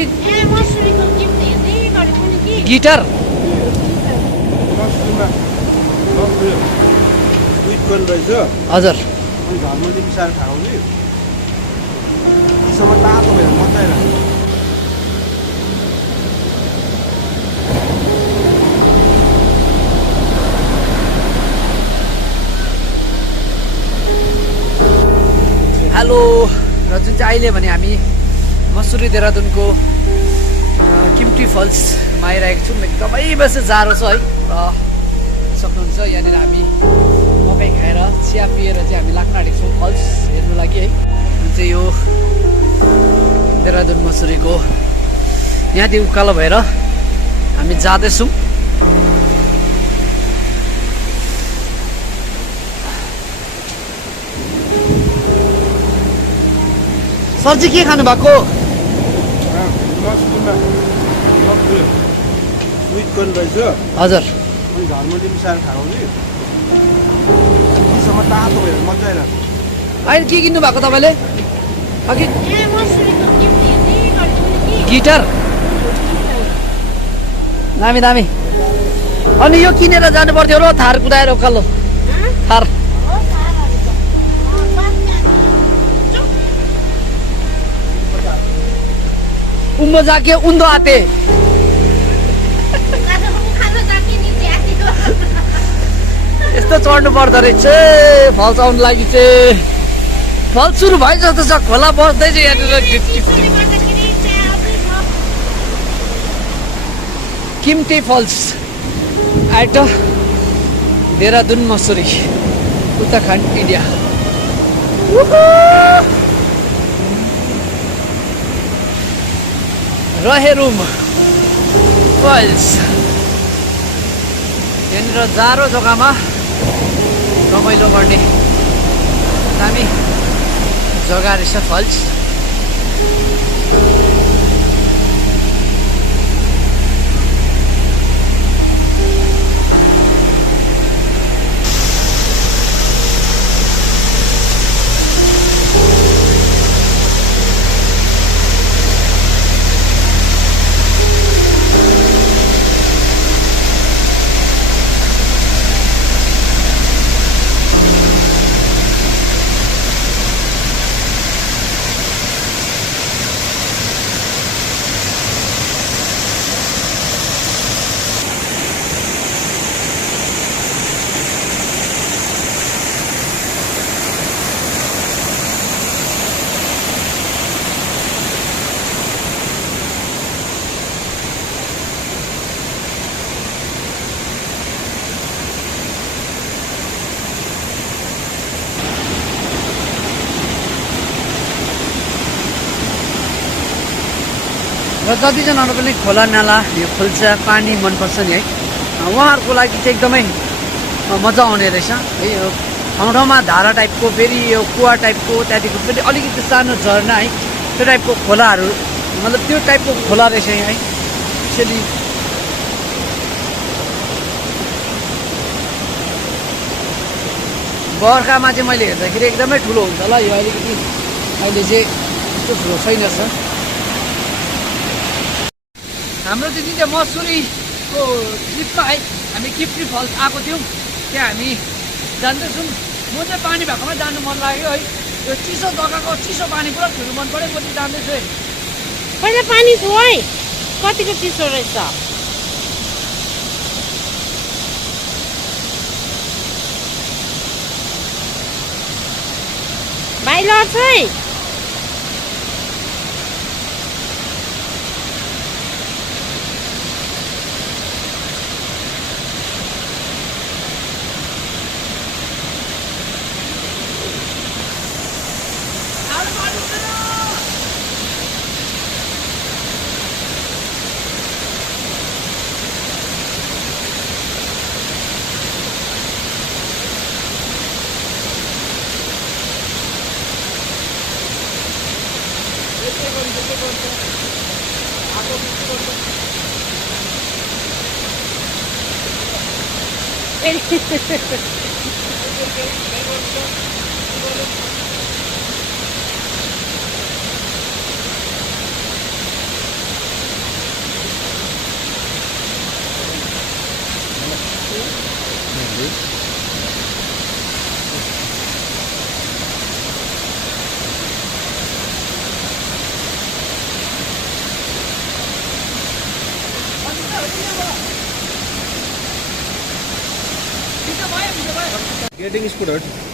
अघि guitar sweet corn रहेछ हजुर अनि घरमा मिसाएर खाऊ कि त्यसमा तातो भएर मजा आइरहेको हेलो र जुन चाहिँ अहिले भने हामी मसुरी देहरादुनको किम्टी फल्समा आइरहेको छौँ। एकदमै बेसी जाडो छ है र सक्नुहुन्छ यहाँनिर हामी मकै खाएर चिया पिएर चाहिँ हामी लाग्न आँटेको छौँ फल्स हेर्नु लागि है। जुन चाहिँ यो देहरादुन मसुरीको यहाँदेखि उकालो भएर हामी जाँदैछौँ। सरजी के खानु भएको? स्वीट कर्न रहेछ हजुर अनि घरमा मिसाएर खाऊ कि त्यसमा तातो भएर मजा आइरहेको अहिले के किन्नु भएको तपाईँले? अघि गिटार दामी दामी। अनि यो किनेर जानु पर्थ्यो र थार कुदाएर उकालो थार उम्मो जाके उन्दो आते यस्तो चढ्नु पर्दो रहेछ फल्स आउनु लागि चाहिँ। फल्स सुरु भयो जस्तो छ, खोला बस्दैछ यहाँनिर। Kempty falls at Dehradun Mussoorie Uttarakhand India. रहेरुम फल्स यहाँनिर जाडो जग्गामा रमाइलो गर्ने दामी जग्गा रहेछ फल्स। र जतिजनाहरू पनि खोला नाला यो खोल्सा पानी मनपर्छ नि है, उहाँहरूको लागि चाहिँ एकदमै मजा आउने रहेछ है। यो ठाउँ ठाउँमा धारा टाइपको, फेरि यो कुवा टाइपको, त्यहाँदेखि फेरि अलिकति सानो झरना है, त्यो टाइपको खोलाहरू, मतलब त्यो टाइपको खोला रहेछ है। स्पेसली बर्खामा चाहिँ मैले हेर्दाखेरि एकदमै ठुलो हुन्छ होला यो। अलिकति अहिले चाहिँ त्यस्तो ठुलो छैन छ। हाम्रो चाहिँ जुन चाहिँ मसुरीको ट्रिपमा है हामी किप्टी फल्स आएको थियौँ, त्यहाँ हामी जाँदैछौँ। म चाहिँ पानी भएकोमा जानु मन लाग्यो है। यो चिसो जग्गाको चिसो पानी पुरा छुनु मन पऱ्यो। म चाहिँ जाँदैछु है। पहिला पानी छु है, कतिको चिसो रहेछ। भाइ लड्छ है। Getting scooter.